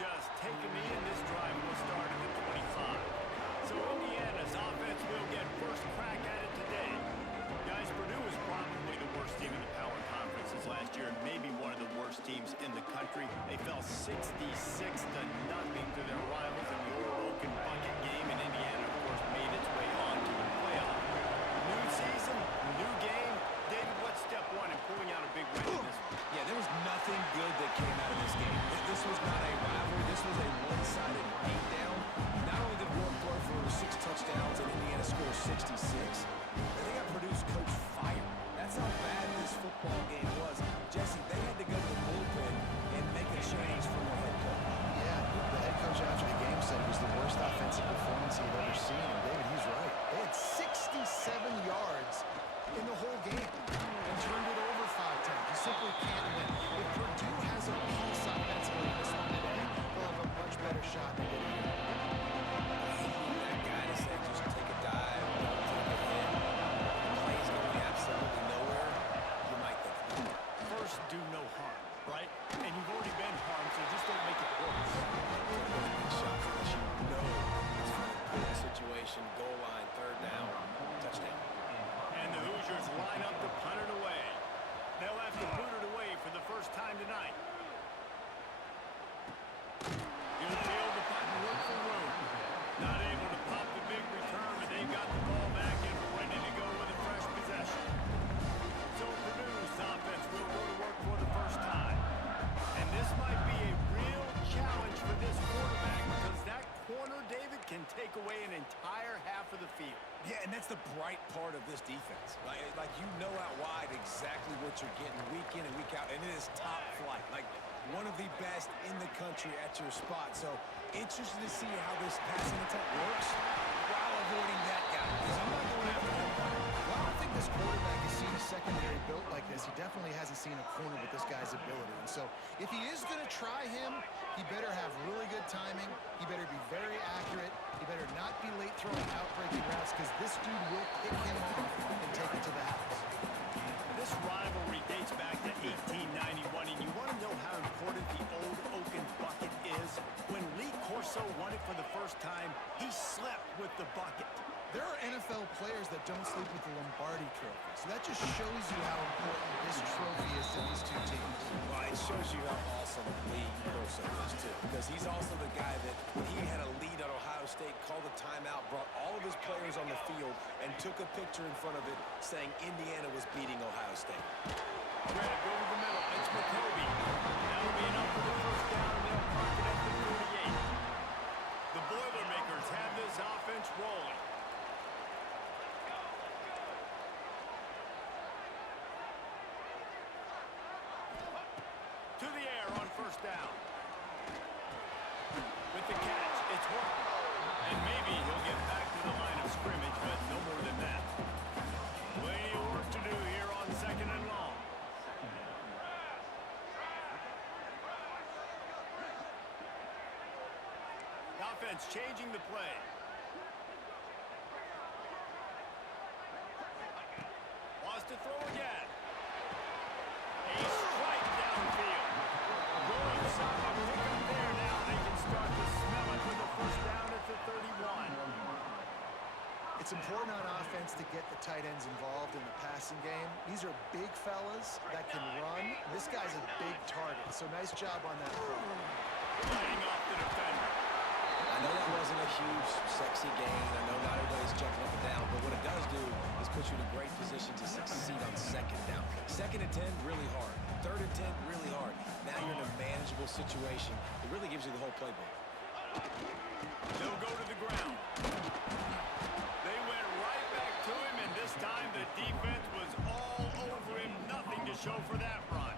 just take a knee, and this drive will start at the 25. So Indiana's offense will get first crack at it today. Guys, Purdue was probably the worst team in the power conferences last year, and maybe one of the worst teams in the country. They fell 66-0 to their rivals in the old Oaken bucket game, and Indiana, of course, made its way on to the playoff. New season, new game. David, what's step one in pulling out a big win in this one? Yeah, there was nothing good that came out of this game. This was not a rivalry. This was a one-sided beatdown. Not only did Warren throw for 6 touchdowns and Indiana scored 66, they got Purdue's coach fired. That's how bad this football game was. Jesse, they had to go to the bullpen and make a change from their head coach. Yeah, the head coach after the game said it was the worst offensive performance he'd ever seen, and David, he's right. They had 67 yards in the whole game and turned it over 5 times. You simply can't win. If Purdue has a pulse offensively in this one today, they'll have a much better shot than they did here. That guy to say just take a dive, don't take a hit. The play's going absolutely nowhere. You might think of it. First, do no harm, right? And you've already been harmed, so just don't make it worse. Shots unless you know it's an important situation, goal line, 3rd down, touchdown. And the Hoosiers line up to punt it away. They'll have to boot it away for the first time tonight. You'll feel the punt and look for room. Not able to pop the big return, but they've got the ball back and ready to go with a fresh possession. So Purdue's offense will go to work for the first time. And this might be a real challenge for this quarterback because that corner, David, can take away an entire half of the field. Yeah, and that's the bright part of this defense. Like you know out wide exactly what you're getting week in and week out, and it is top flight. Like one of the best in the country at your spot. So interested to see how this passing attack works while avoiding that guy. Because I'm not going after him. Well, I don't think this quarterback has seen a secondary built like this. He definitely hasn't seen a corner with this guy's ability. And so if he is going to try him, he better have really good timing. He better be very accurate. He better not be late throwing out-breaking routes because this dude will pick him off and take it to the house. This rivalry dates back to 1891, and you want to know how important the old Oaken bucket is? When Lee Corso won it for the first time, he slept with the bucket. There are NFL players that don't sleep with the Lombardi Trophy, so that just shows you how important this trophy is to these two teams. Well, it shows you how awesome Lee Corso is, too. Because he's also the guy that, when he had a lead on Ohio State, called a timeout, brought all of his players on the field, and took a picture in front of it saying Indiana was beating Ohio State. Grab over the middle. It's McCoby. That'll be enough for the first down, and they'll mark it up to 38. The Boilermakers have this offense rolling. To the air on first down. With the catch, it's worked. And maybe he'll get back to the line of scrimmage, but no more than that. Plenty of work to do here on 2nd and long. Offense changing the play. Wants to throw again. A strike downfield. Going solid pick up there now. They can start to smell it with a first down at the 31. It's important on offense to get the tight ends involved in the passing game. These are big fellas that can run. This guy's a big target, so nice job on that play. Cutting off the defender. I know that wasn't a huge, sexy gain. I know not everybody's jumping up and down, but what it does do is put you in a great position to succeed on 2nd down. 2nd and 10, really hard. 3rd and 10, really hard. Now you're in a manageable situation. It really gives you the whole playbook. They'll go to the ground. They went right back to him, and this time the defense was all over him. Nothing to show for that run.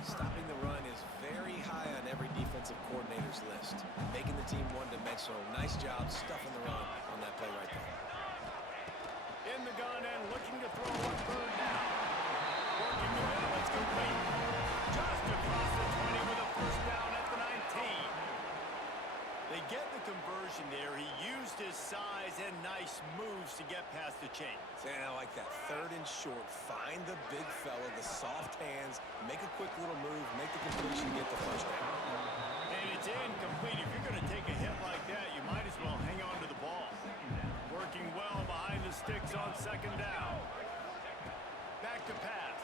Stopping the run is very high on every defensive coordinator's list. Making the team one-dimensional. Nice job stuffing the run on that play right there. In the gun and looking to throw on 3rd down. Working the middle, it's complete. Just across the 20 with a first down at the 19. They get the conversion there. He used his size and nice moves to get past the chains. And I like that. 3rd and short. Find the big fella, the soft hands, make a quick little move, make the completion, get the first down. And And it's incomplete. If you're going to take a hit like that, you might as well hang on to the ball. Working well behind the sticks on second down. Back to pass.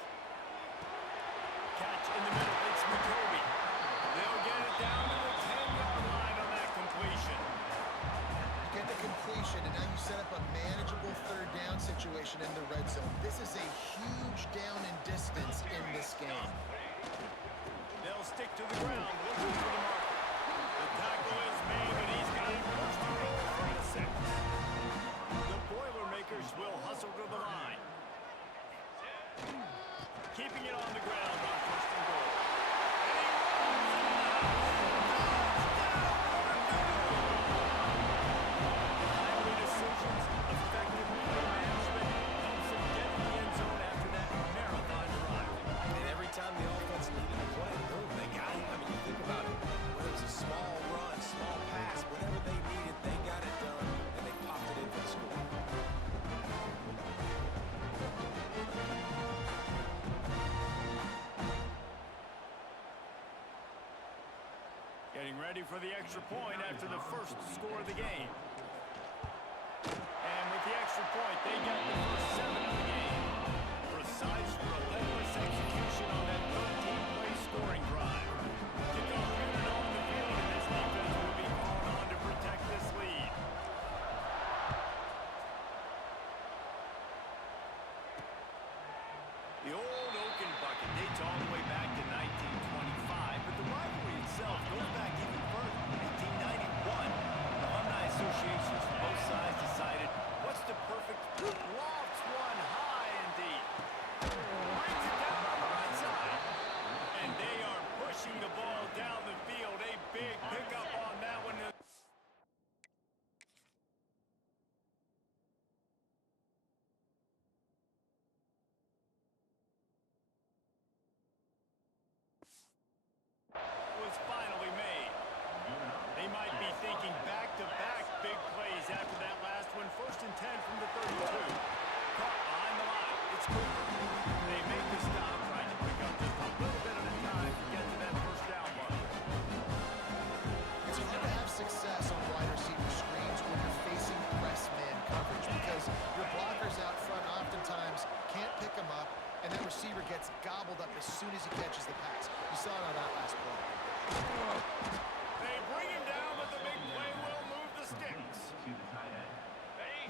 Catch in the middle. It's McCoby. They'll get it down to the 10-yard line on that completion. You get the completion, and now you set up a manageable third down situation in the red zone. This is a huge down in distance in this game. They'll stick to the ground, looking for the marker. The tackle is made, but he's got it first and goal from the 6. The Boilermakers will hustle to the line. Keeping it on the ground on first and goal. And he runs into the house. Touchdown, Purdue! Timely decisions, effective play management helps him get in the end zone after that marathon drive. And every time the offense needed to play, boom, they got it. I mean, you think about it. Whether it was a small run, small pass, whatever they needed, they got it done, and they popped it in for the score. Getting ready for the extra point after the first score of the game. And with the extra point, they get the first 7 of the game. Precise, relentless execution on that 13-play scoring drive. Kickoff unit on the field, and this defense will be called on to protect this lead. The old Oaken bucket dates all the way back to 1925, but the rivalry itself goes back even further. 1991, the alumni associations from both sides decided what's the perfect lofts one high and deep. Brings it down on the right side. And they are pushing the ball down the field. A big pickup on that one. Was finally made. They might be thinking back-to-back big plays after that last one. First and 10 from the 32. Caught behind the line. It's Cooper. They make the stop, trying to pick up just a little bit at a time to get to that first down marker. It's hard to have success on wide receiver screens when you're facing press man coverage because your blockers out front oftentimes can't pick them up, and that receiver gets gobbled up as soon as he catches the pass. You saw it on that last play. They bring him down, but the big play will move the sticks.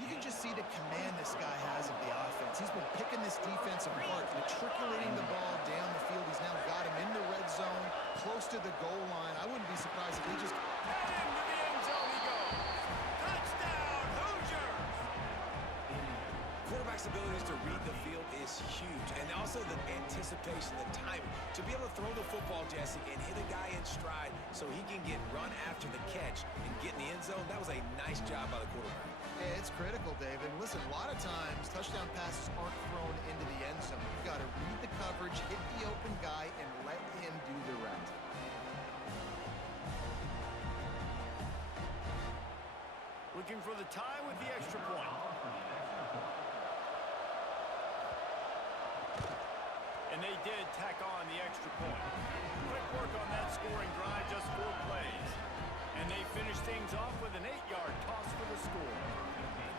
You can just see the command this guy has of the offense. He's been picking this defense apart, matriculating the ball down the field. He's now got him in the red zone, close to the goal line. I wouldn't be surprised if he just... And into the end zone he goes. Touchdown, Hoosiers! Quarterback's abilities to read the field is huge, and also the anticipation, the timing. To be able to throw the football, Jesse, and hit a guy in stride so he can get run after the catch and get in the end zone, that was a nice job by the quarterback. Yeah, it's critical, David. Listen, a lot of times touchdown passes aren't thrown into the end zone. You've got to read the coverage, hit the open guy, and let him do the rest. Looking for the tie with the extra point. And they did tack on the extra point. Quick work on that scoring drive, just 4 plays. And they finish things off with an 8-yard toss for the score.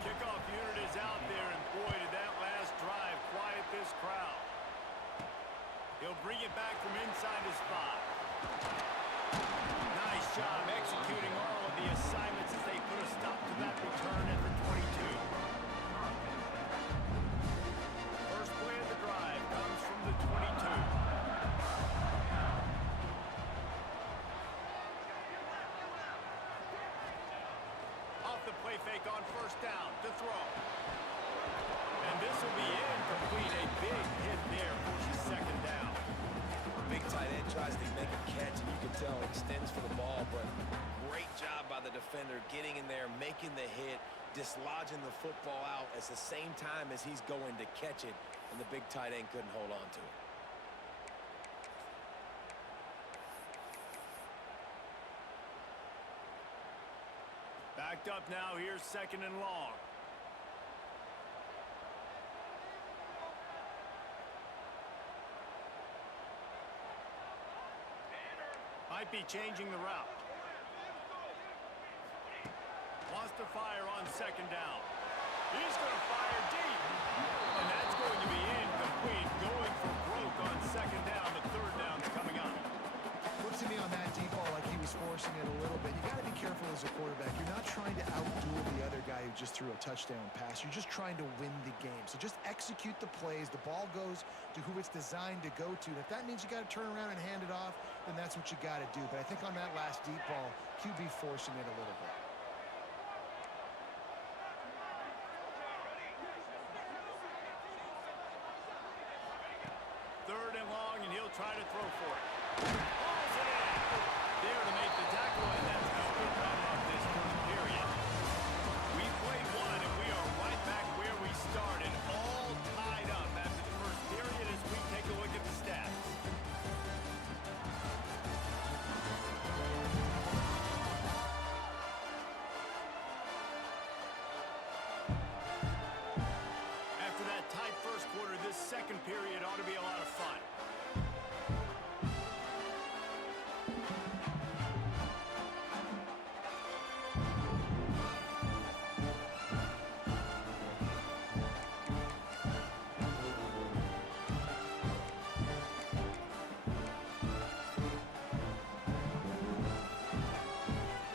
The kickoff unit is out there, and boy, did that last drive quiet this crowd. He'll bring it back from inside his 5. Nice job executing all of the assignments as they put a stop to that return at the 22. First play of the drive comes from the 22. Off the play fake on first down to throw. And this will be incomplete. A big hit there for the second down. Big tight end tries to make a catch, and you can tell extends for the ball, but great job by the defender getting in there, making the hit, dislodging the football out at the same time as he's going to catch it, and the big tight end couldn't hold on to it. Backed up now, here's second and long. Might be changing the route. to fire on second down. He's going to fire deep. And that's going to be incomplete. Going for broke on second down. The third down's coming up. Looks to me on that deep ball like he was forcing it a little bit. You got to be careful as a quarterback. You're not trying to outduel the other guy who just threw a touchdown pass. You're just trying to win the game. So just execute the plays. The ball goes to who it's designed to go to. And if that means you got to turn around and hand it off, then that's what you got to do. But I think on that last deep ball, QB forcing it a little bit. Third and long, and he'll try to throw for it. Pulls it in. There to make the tackle, and that's how we wrap up this first period. We played one, and we are right back where we started, all tied up after the first period as we take a look at the stats. After that tight first quarter, this second period ought to be a lot of fun.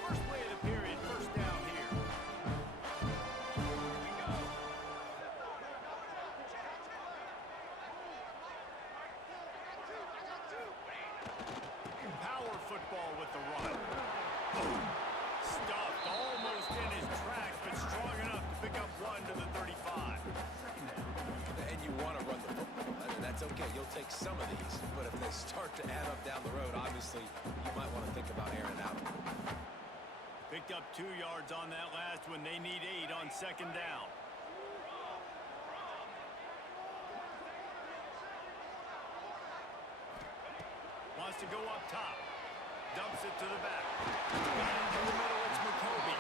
First play of the period, first down here. Power football with the run. Stuffed almost in his tracks, but strong enough to pick up one to the 35. And you want to run the football. I mean, that's okay. You'll take some of these. But if they start to add up down the road, obviously, you might want to think about airing it out. Picked up 2 yards on that last one. They need 8 on second down. Wants to go up top. Dumps it to the back. Got into the middle, it's McCoby.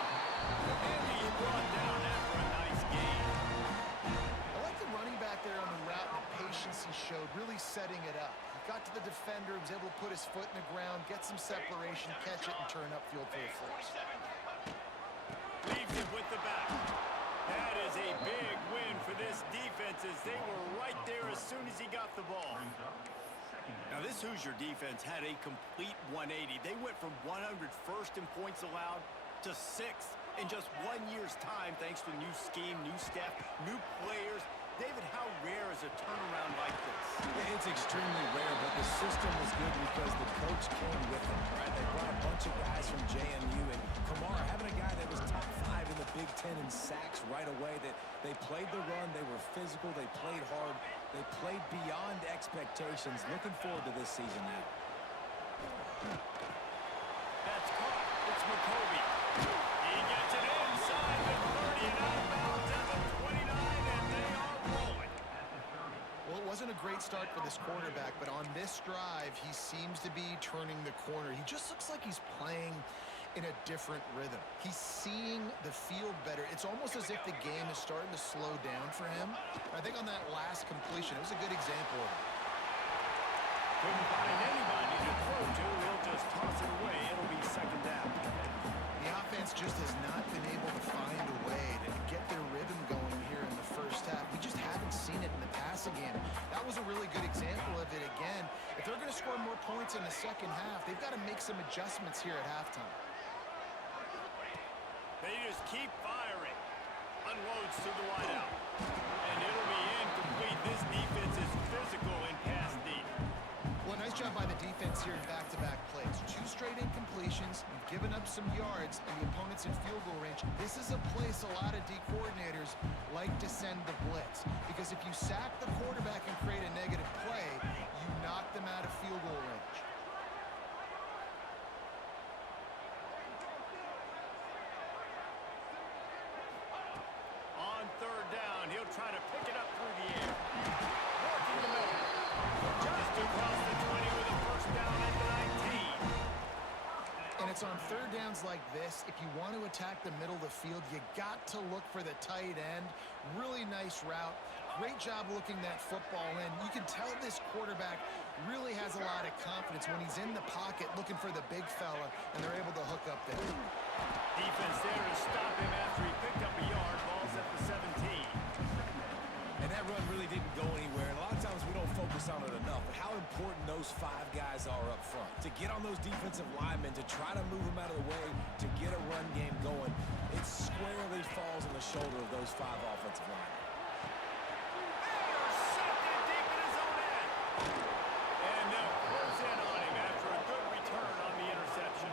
And he's brought down after a nice gain. I like the running back there on the route and the patience he showed, really setting it up. He got to the defender, was able to put his foot in the ground, get some separation, catch it, and turn upfield for the force. Leaves it with the back. That is a big win for this defense as they were right there as soon as he got the ball. Now, this Hoosier defense had a complete 180. They went from 101st in points allowed to 6th in just 1 year's time thanks to new scheme, new staff, new players. David, how rare is a turnaround like this? It's extremely rare, but the system was good because the coach came with him, right? They brought a bunch of guys from JMU, and Kamara, having a guy that was top 5 in the Big Ten in sacks right away, that they played the run, they were physical, they played hard, they played beyond expectations. Looking forward to this season now. That's caught. It's McCoby. He gets it inside the 30 and out of bounds at the 29, and they are rolling. Well, it wasn't a great start for this quarterback, but on this drive, he seems to be turning the corner. He just looks like he's playing in a different rhythm. He's seeing the field better. It's almost as if the game is starting to slow down for him. I think on that last completion, it was a good example of it. Couldn't find anybody to throw to. He'll just toss it away. It'll be second down. The offense just has not been able to find a way to get their rhythm going here in the first half. We just haven't seen it in the passing game. That was a really good example of it again. If they're going to score more points in the second half, they've got to make some adjustments here at halftime. They just keep firing. Unloads to the wideout. And it'll be incomplete. This defense is physical in pass deep. Well, nice job by the defense here in back-to-back plays. 2 straight incompletions. You've given up some yards, and the opponent's in field goal range. This is a place a lot of D coordinators like to send the blitz. Because if you sack the quarterback and create a negative play, you knock them out of field goal range. On third down, he'll try to pick it up through the air. Working the middle. Just across the 20 with a first down at the 19. And it's on third downs like this. If you want to attack the middle of the field, you got to look for the tight end. Really nice route. Great job looking that football in. You can tell this quarterback really has a lot of that confidence when he's in the pocket looking for the big fella, and they're able to hook up there. Defense there to stop him after he picked up a yard. Ball's at the 17. And that run really didn't go anywhere. And a lot of times we don't focus on it enough, but how important those 5 guys are up front. To get on those defensive linemen, to try to move them out of the way, to get a run game going, it squarely falls on the shoulder of those 5 offensive linemen. Intercepted deep in his own end. And they'll close in on him after a good return on the interception.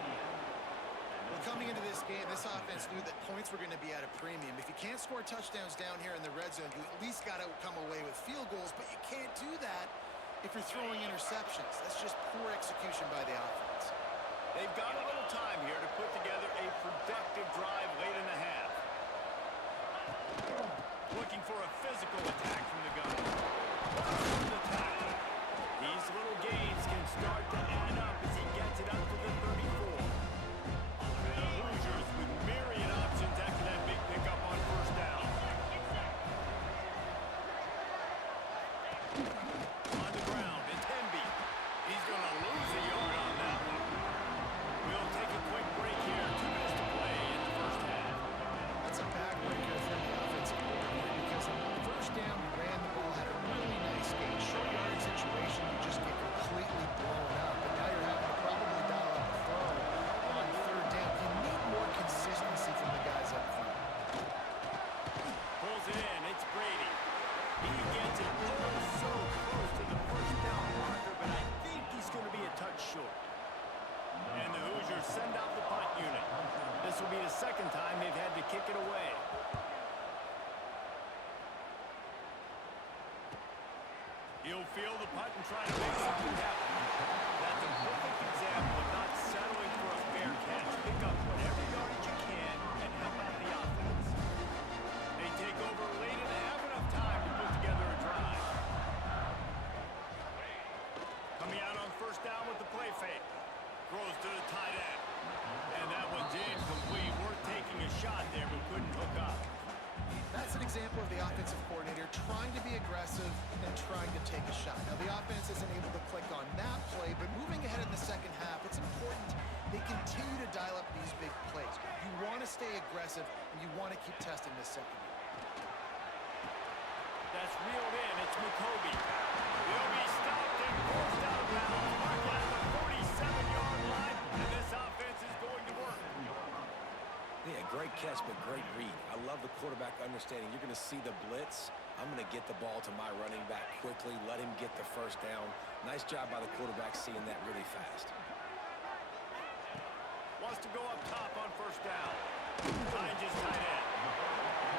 Well, coming into this game, this offense knew that points were going to be at a premium. If you can't score touchdowns down here in the red zone, you at least got to come away with field goals, but you can't do that if you're throwing interceptions. That's just poor execution by the offense. They've got a little time here to put together a productive drive late in the half. Looking for a physical attack from the gun. From the tackle. These little gains can start to add up as he gets it up to the 34. The Hoosiers with myriad options after that big pickup on first down. On the ground, it's Hemby. He's going to lose a yard on that one. We'll take a quick break here. 2 minutes to play in the first half. That's a backbreaker for the offensive coordinator because on first down, we ran the ball, had a really nice game. Short yardage situation, you just get completely blown up. And now you're having to probably dial up a throw on third down. You need more consistency from the guys up front. Pulls it in. It's Brady. He gets it so close to the first down marker, but I think he's going to be a touch short. And the Hoosiers send out the punt unit. This will be the second time they've had to kick it away. He'll field the punt and try to make something happen. That's a perfect example of not settling for a fair catch. Pick up whatever yardage you can and help out the offense. They take over late and have enough time to put together a drive. Coming out on first down with the play fake. Throws to the tight end. And that one's incomplete. Worth taking a shot there, but couldn't hook up. That's an example of the offensive coordinator trying to be aggressive and trying to take a shot. Now, the offense isn't able to click on that play, but moving ahead in the second half, it's important they continue to dial up these big plays. You want to stay aggressive, and you want to keep testing this secondary. That's reeled in. It's McCoby. He'll be stopped and forced out of bounds. Marking at the 47-yard line, and this offense is going to work. Yeah, great catch, but great read. I love the quarterback understanding. You're going to see the blitz. I'm going to get the ball to my running back quickly, let him get the first down. Nice job by the quarterback seeing that really fast. Wants to go up top on first down. Finds his tight end.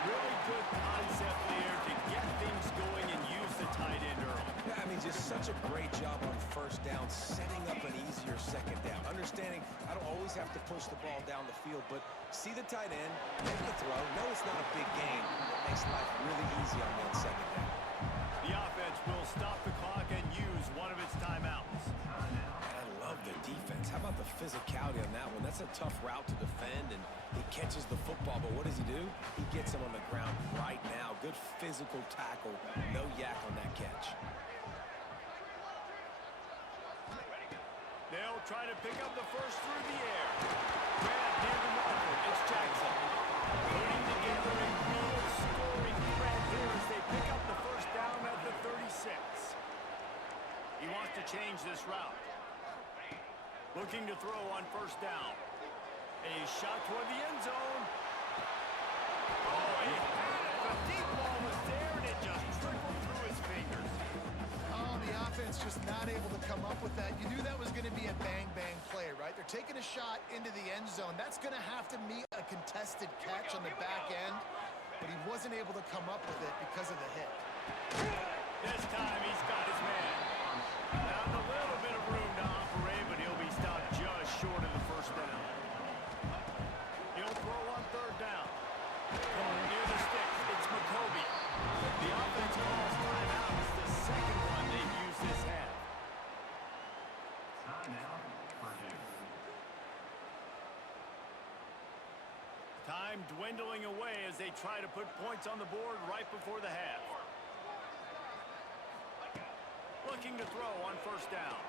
Really good concept there to get things going and use the tight end early. Yeah, I mean, just such a great job on first down, setting up an easier second down. Understanding I don't always have to push the ball down the field, but see the tight end, make the throw. No, it's not a big game. It makes life really easy on that second down. The offense will stop the clock and use one of its timeouts. I love the defense. How about the physicality on that one? That's a tough route to defend, and he catches the football, but what does he do? He gets him on the ground right now. Good physical tackle. No yak on that catch. They'll try to pick up the first through the air. Grant near the marker. It's Jackson. Putting together a real scoring threat here as they pick up the first down at the 36. He wants to change this route. Looking to throw on first down. A shot toward the end zone. Oh, he had it. The deep ball was there, and it just trickled through his fingers. Oh, the offense just not able to come up with that. You knew that was going to be a bang-bang play, right? They're taking a shot into the end zone. That's going to have to meet a contested catch on the back end, but he wasn't able to come up with it because of the hit. This time he's got his man. Found a little bit of room to operate, but he'll be stopped just short of the first down. He'll throw on third down. Near the sticks, it's McCoby. The offense calls timeout. It's the second one they've used this half. Timeout, Purdue. Time dwindling away as they try to put points on the board right before the half. Looking to throw on first down.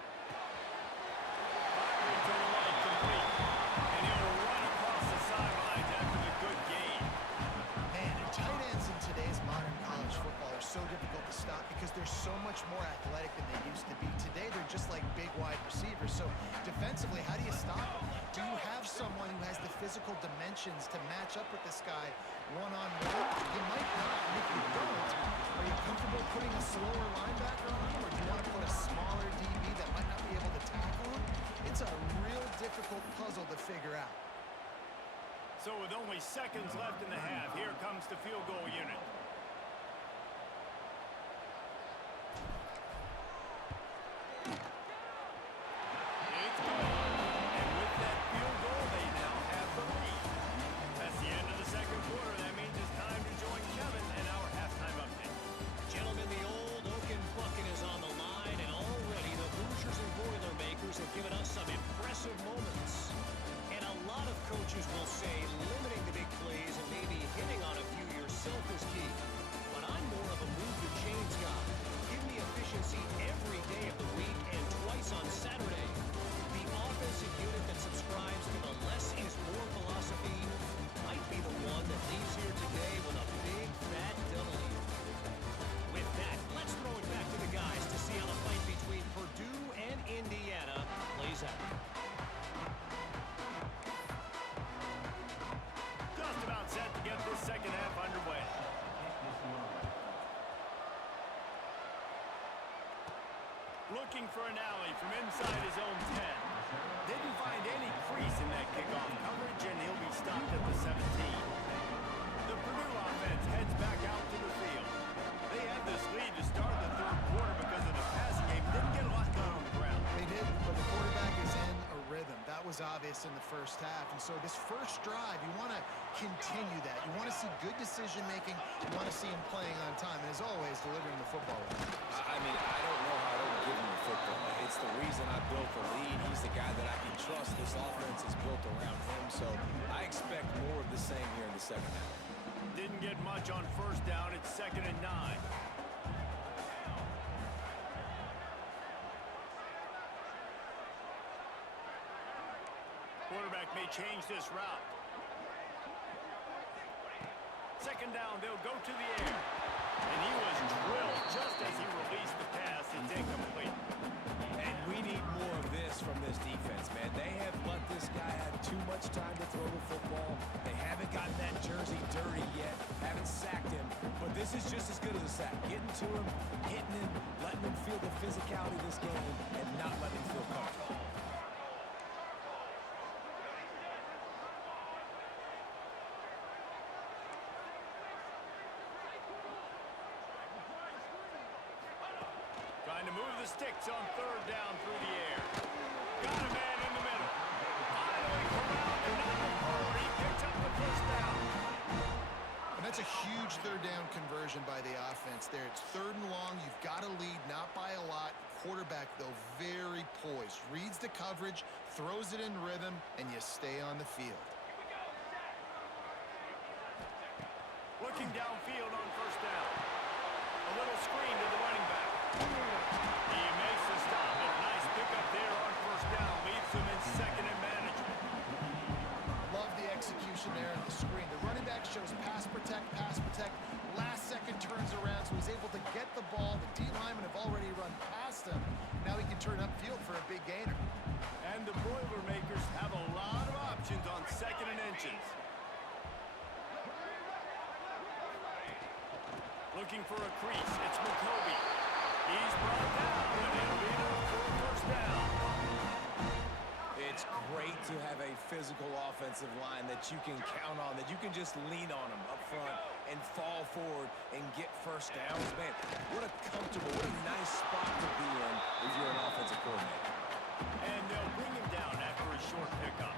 much more athletic than they used to be. Today, they're just like big wide receivers. So defensively, how do you stop them? Do you have someone who has the physical dimensions to match up with this guy one-on-one? You might not. And if you don't, are you comfortable putting a slower linebacker on him, or do you want to put a smaller DB that might not be able to tackle him? It's a real difficult puzzle to figure out. So with only seconds left in the half, here comes the field goal unit. It's good. And with that field goal, they now have the lead. That's the end of the second quarter. That means it's time to join Kevin and our halftime update. Gentlemen, the old Oaken bucket is on the line, and already the Hoosiers and Boilermakers have given us some impressive moments. And a lot of coaches will say limiting the big plays and maybe hitting on a few yourself is key. But I'm more of a move the chains guy. Give me efficiency every day of the week and twice on Saturday. The offensive unit that subscribes to the less is more philosophy might be the one that leaves here today with a big fat W. With that, let's throw it back to the guys to see how the fight between Purdue and Indiana plays out. Just about set to get this second half underway. Looking for an alley from inside his own 10. Didn't find any crease in that kickoff coverage, and he'll be stopped at the 17. The Purdue offense heads back out to the field. They had this lead to start the third quarter because of the passing game. Didn't get a lot done on the ground. They did, but the quarterback is in a rhythm. That was obvious in the first half. And so this first drive, you want to continue that. You want to see good decision-making. You want to see him playing on time. And as always, delivering the football. I mean, I don't know how I don't give him the football. It's the reason I built the lead. He's the guy that I can trust. This offense is built around him. So I expect more of the same here in the second half. Didn't get much on first down. It's 2nd and 9. Quarterback may change this route. 2nd down, they'll go to the air. And he was drilled just as he released the pass. It's incomplete. And we need more of this from this defense, man. They have let this guy have too much time to throw the football. They haven't gotten that jersey dirty yet, haven't sacked him. But this is just as good as a sack. Getting to him, hitting him, letting him feel the physicality of this game, and not letting him feel comfortable. Trying to move the sticks on 3rd down through the air. Got a man in the middle. Finally corralled and not before. He picks up the first down. And that's a huge 3rd down conversion by the offense there. It's 3rd and long. You've got to lead, not by a lot. Quarterback, though, very poised. Reads the coverage, throws it in rhythm, and you stay on the field. Looking downfield on 1st down. A little screen to the running back. He makes the stop. A nice pickup there on 1st down. Leaves him in 2nd and management. Love the execution there in the screen. The running back shows pass protect, pass protect. Last second turns around, so he's able to get the ball. The D linemen have already run past him. Now he can turn upfield for a big gainer. And the Boilermakers have a lot of options on 2nd and inches. Looking for a crease. It's McCoby. He's brought down, and it'll be enough for a 1st down. It's great to have a physical offensive line that you can count on, that you can just lean on them up front and fall forward and get 1st downs. Man, what a comfortable, what a nice spot to be in if you're an offensive coordinator. And they'll bring him down after a short pickup.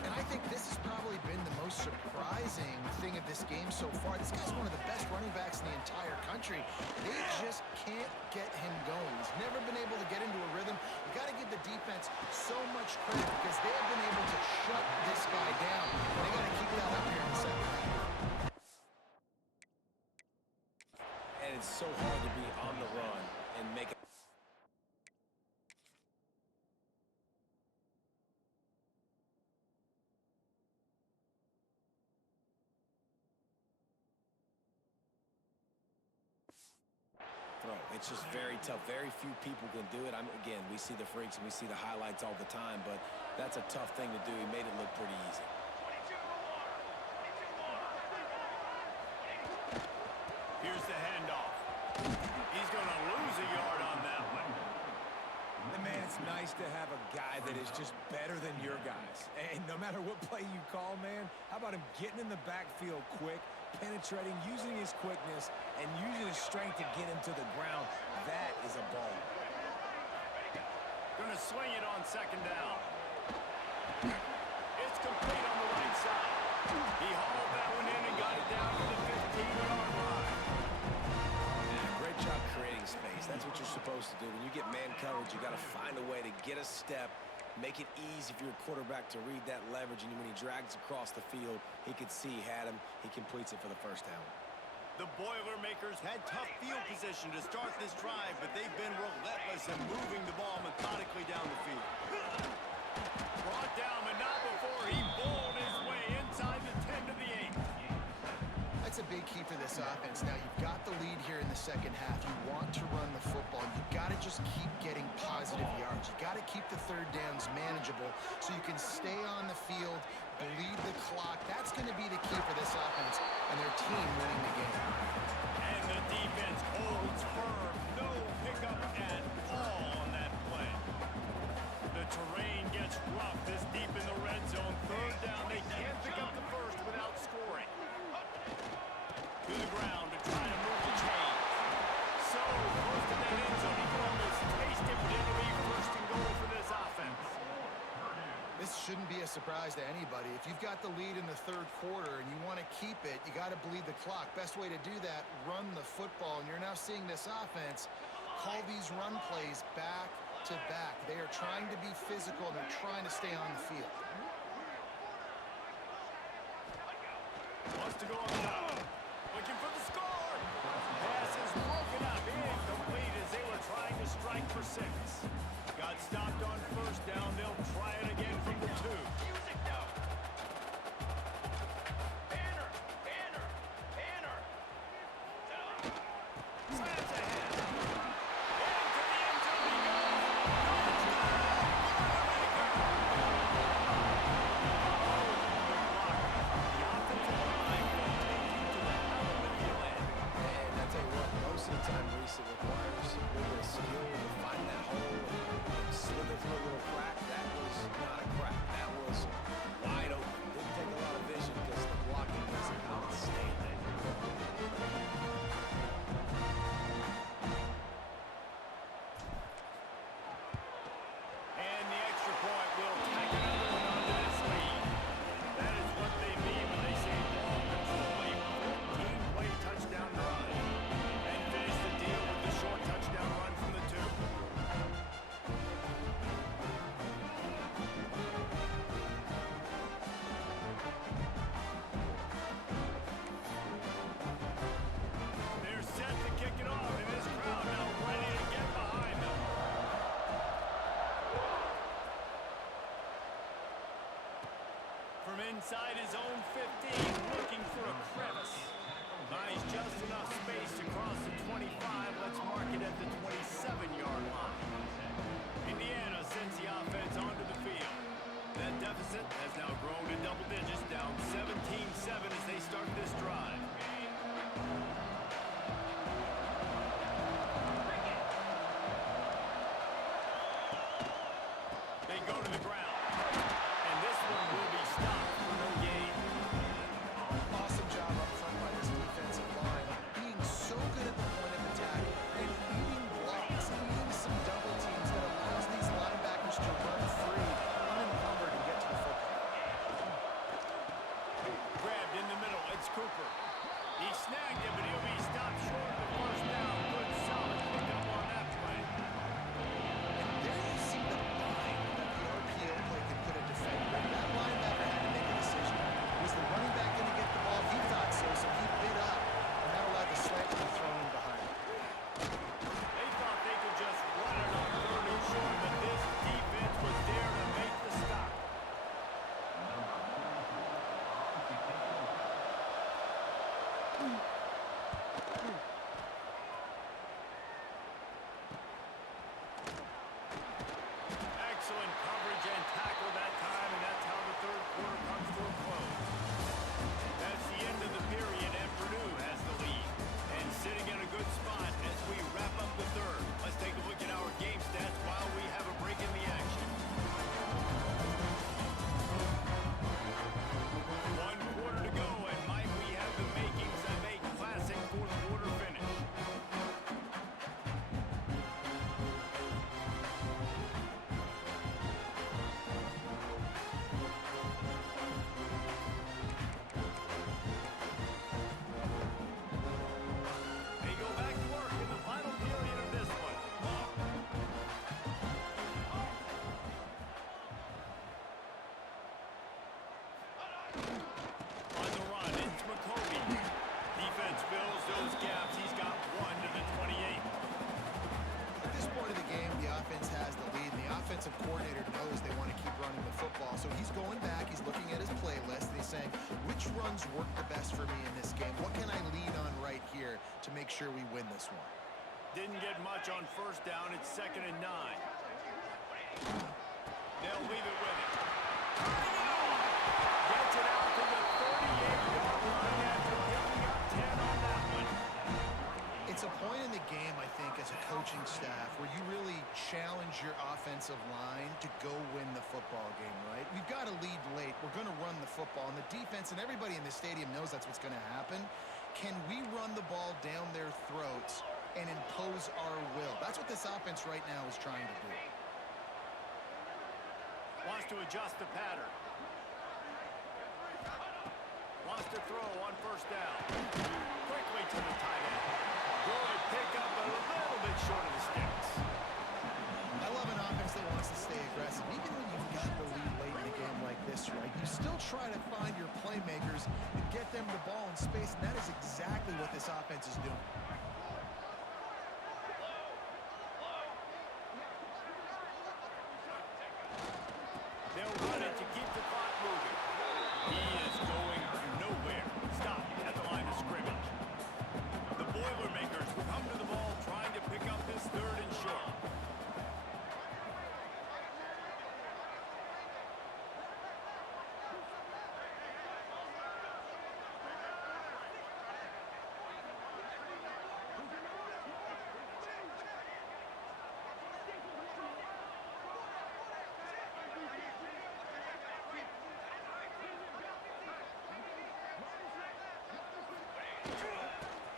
And I think this has probably been the most surprising thing of this game so far. This guy's one of the best running backs in the entire country. They just can't get him going. He's never been able to get into a rhythm. You got to give the defense so much credit because they have been able to shut this guy down. They got to keep that up here in the second half. And it's so hard to be on the run and make it. Throws. It's just very tough. Very few people can do it. Again, we see the freaks and we see the highlights all the time, but that's a tough thing to do. He made it look pretty easy. Here's the handoff. He's going to lose a yard on that one. And man, it's nice to have a guy that is just better than your guys. And no matter what play you call, man, how about him getting in the backfield quick, penetrating, using his quickness, and using his strength to get him to the ground? That is a ball. Going to swing it on second down. It's complete on the right side. He hauled that one in and got it down to the 15-yard line. Great job creating space. That's what you're supposed to do. When you get man coverage, you got to find a way to get a step, make it easy for your quarterback to read that leverage, and when he drags across the field, he could see he had him. He completes it for the first down. The Boilermakers had tough field position to start this drive, but they've been relentless in moving the ball methodically down the field. Brought down, but not before he bowled his way inside the 10 to the 8. That's a big key for this offense. Now, you've got the lead here in the second half. You want to run the football. You've got to just keep getting positive yards. You've got to keep the third downs manageable so you can stay on the field, bleed the clock. That's going to be the key for this offense and their team winning the game. And the defense holds firm. No pickup at all on that play. The terrain gets rough this deep in the red zone. Third down, they can't pick up the first without scoring. To the ground to try to move the chain. So close to that end zone, he can almost taste it, but it'll be first and goal for this offense. This shouldn't be a surprise to anybody. If you've got the lead in the third quarter and you want to keep it, you got to bleed the clock. Best way to do that, run the football. And you're now seeing this offense call these run plays back to back. They are trying to be physical and they're trying to stay on the field. Wants to go on top. Looking for the score. Pass is broken up. Incomplete as they were trying to strike for 6. Got stopped on first down. They'll try it again from the 2. Slams ahead. Into the end zone he Time Reese, it requires a little bit of skill to find that hole and slither through a little crack. That was not a crack. That was wide open. Didn't take a lot of vision because the blocking was outstanding. And the extra point will tack another one onto this lead. That is what they mean when they say ball control, a 14-play touchdown drive. And finish the deal with the short touchdown run from the 2. They're set to kick it off, and this crowd now ready to get behind them. From inside his own 15, looking for a crevice. Buys just enough space to cross the 25. Let's mark it at the 27-yard line. Indiana sends the offense onto the field. That deficit has now grown to double digits, down 17-7 as they start this drive. They go to the ground. And this one will be stopped for no gain. Awesome job up front by this defensive line. Being so good at the point of attack and eating blocks, eating some double teams that allows these linebackers to run free, unencumbered, and get to the football. Grabbed in the middle. It's Cooper. He snagged it, but he'll be stopped short of the first down. Good solid pickup on that play. And there you see the bind that the RPO make sure we win this one. Didn't get much on first down. It's 2nd and 9. They'll leave it with it. Gets it out to the 38-yard line after picking up 10 on that one. It's a point in the game, I think, as a coaching staff where you really challenge your offensive line to go win the football game, right? We've got to lead late. We're going to run the football. And the defense and everybody in the stadium knows that's what's going to happen. Can we run the ball down their throats and impose our will? That's what this offense right now is trying to do. Wants to adjust the pattern. Wants to throw on first down. Quickly to the tight end. Good pickup, but a little bit short of the sticks. I love an offense that wants to stay aggressive. Even when you've got the lead late in a game like this, right, you still try to find your playmakers and get them the ball in space, and that is exactly what this offense is doing. They'll run it to keep the clock moving. He is going nowhere. Stop at the line of scrimmage. The Boilermakers come to the ball trying to pick up this 3rd and short.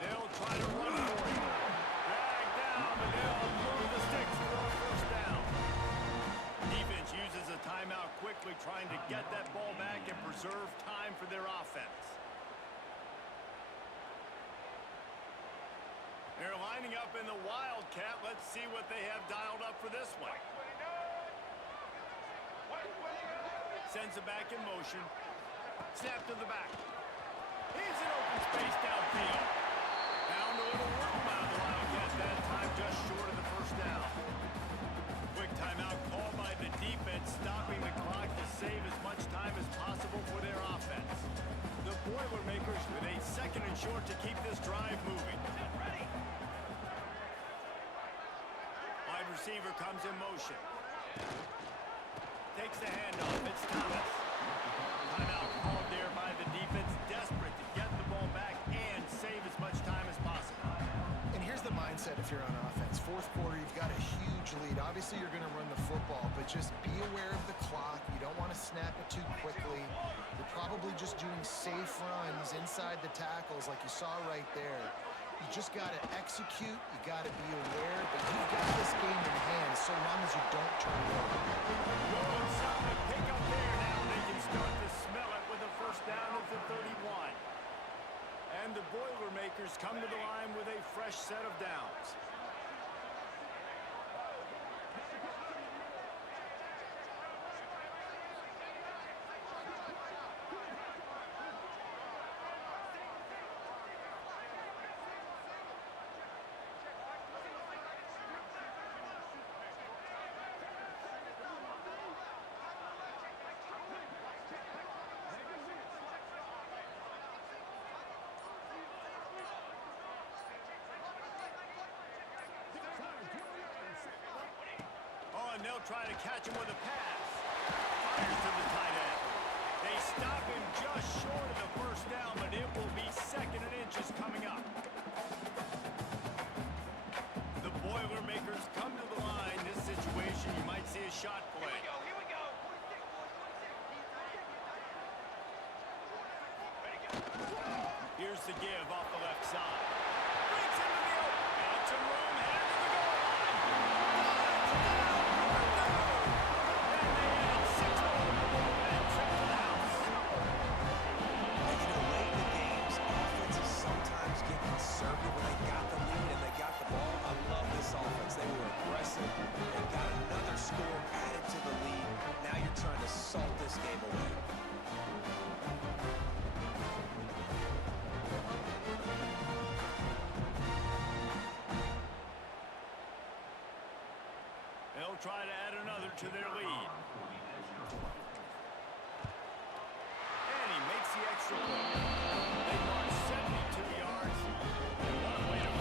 They'll try to run for it. Drag down, but they'll move the sticks for a first down. Defense uses a timeout quickly, trying to get that ball back and preserve time for their offense. They're lining up in the Wildcat. Let's see what they have dialed up for this one. Sends it back in motion. Snap to the back. Here's an open space downfield. Found a little room out of the Wildcat that time, just short of the first down. Quick timeout called by the defense, stopping the clock to save as much time as possible for their offense. The Boilermakers with a 2nd and short to keep this drive moving. Wide receiver comes in motion. Takes the handoff. It's Thomas. Timeout called there by the defense, desperate to get the ball back and save as much time as possible. And here's the mindset if you're on offense. 4th quarter, you've got a huge lead. Obviously, you're going to run the football, but just be aware of the clock. You don't want to snap it too quickly. You're probably just doing safe runs inside the tackles like you saw right there. You just got to execute. You got to be aware, but you've got this game in hand so long as you don't turn it over. Good solid pick up there. Now they can start to smell it with a first down at the 31. And the Boilermakers come to the line with a fresh set of downs. And they'll try to catch him with a pass. Fires to the tight end. They stop him just short of the first down, but it will be 2nd and inches coming up. The Boilermakers come to the line. This situation, you might see a shot play. Here we go. Here's the give off the left side. Breaks into the open. Got some room. Headed to the goal line. And they add 6 more and trip to the house. And you know, late in the games, offenses sometimes get conservative when they got the lead and they got the ball. I love this offense. They were aggressive and got another score added to the lead. Now you're trying to salt this game away. They'll try to add another to their lead. And he makes the extra point. They march 72 yards. And what a way to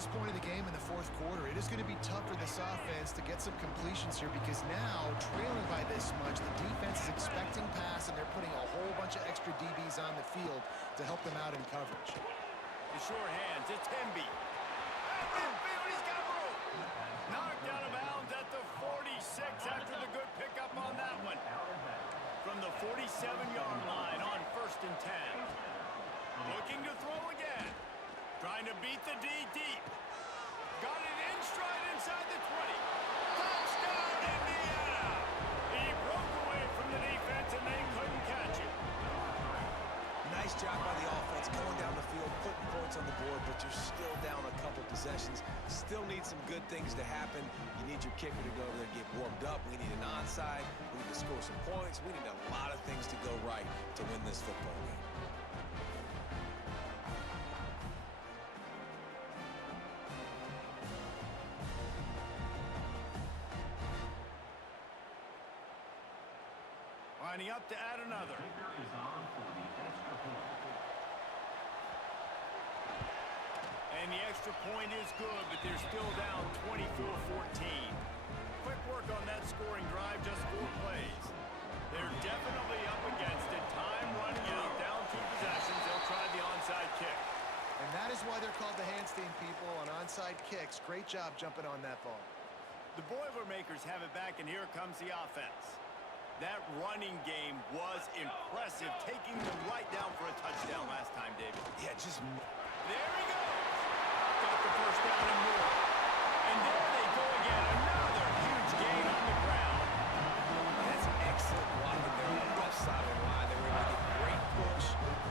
this point of the game in the fourth quarter, it is going to be tough for this offense to get some completions here because now, trailing by this much, the defense is expecting pass, and they're putting a whole bunch of extra DBs on the field to help them out in coverage. The short hands, it's Hemby. He's got room. Knocked out of bounds at the 46 after the good pickup on that one. From the 47-yard line on 1st and 10. Looking to throw again. Trying to beat the D deep. Got it in stride inside the 20. Touchdown, Indiana! He broke away from the defense, and they couldn't catch him. Nice job by the offense going down the field, putting points on the board, but you're still down a couple possessions. Still need some good things to happen. You need your kicker to go over there and get warmed up. We need an onside. We need to score some points. We need a lot of things to go right to win this football game. Lining up to add another. And the extra point is good, but they're still down 24-14. Quick work on that scoring drive, just 4 plays. They're definitely up against it. Time running out, down 2 possessions. They'll try the onside kick. And that is why they're called the Handstein people on onside kicks. Great job jumping on that ball. The Boilermakers have it back, and here comes the offense. That running game was impressive, taking them right down for a touchdown last time, David. Yeah, just... There he goes. Got the first down and more. And there they go again. Another huge gain on the ground. That's excellent blocking there on the left side of the line. They were able to get great push,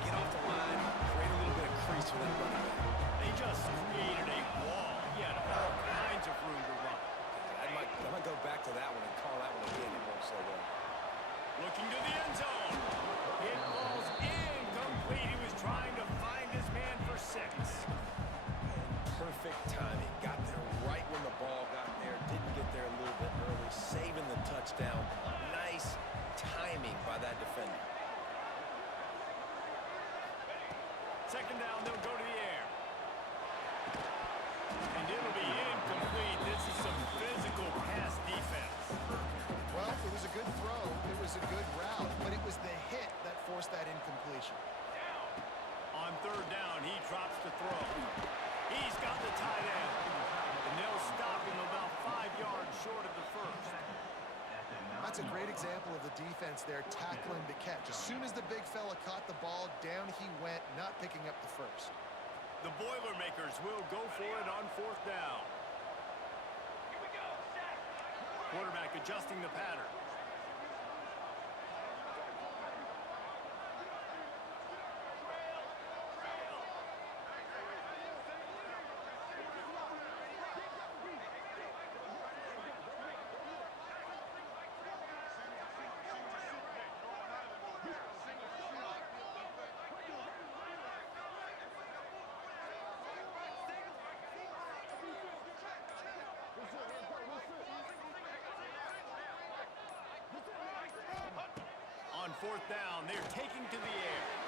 get off the line, create a little bit of crease for that running back. They just created a wall. He had all kinds of room to run. I might go back to that one and call that one again. It won't so well. Looking to the end zone. It falls incomplete. He was trying to find his man for 6. Perfect timing. Got there right when the ball got there. Didn't get there a little bit early. Saving the touchdown. Nice timing by that defender. Second down, they'll go to the air. And it'll be incomplete. This is some physical pass defense. Well, it was a good throw. It was a good route, but it was the hit that forced that incompletion. On 3rd down, he drops to throw. He's got the tight end. And they'll stop him about 5 yards short of the first. That's a great example of the defense there tackling the catch. As soon as the big fella caught the ball, down he went, not picking up the first. The Boilermakers will go for it on 4th down. Quarterback adjusting the pattern. On 4th down, they're taking to the air.